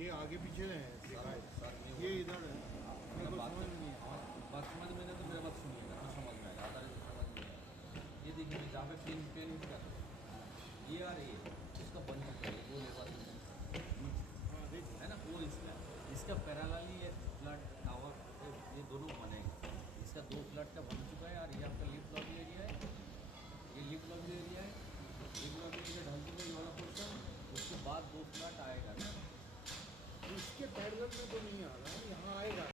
ये आगे पीछे है लिखा है। सर ये इधर है। मेरे को बात समझ नहीं है। बात समझ में नहीं तो मेरा बात सुनिएगा तो समझ में आएगा, अदरवाइज समझ में नहीं आएगा। ये देखिए जहाँ पे पेन पेन हिट कर रहा है, ये आ रही है, इसका बन चुका है वो लेवल हाँ देखो। है ना, वो इसका पैरेलली ये फ्लड टावर ये दोनों बनेगा। इसका 2 फ्लड का बन चुका है और ये आपका लिफ्ट लॉबी एरिया है, ये लिफ्ट लॉबी एरिया है, लिफ्ट लॉबी एरिया ढल चुका है ये वाला पोर्शन। उसके बाद 2 फ्लड आएगा ना, इसके पैरेलल में तो नहीं आ रहा है, यहाँ आएगा।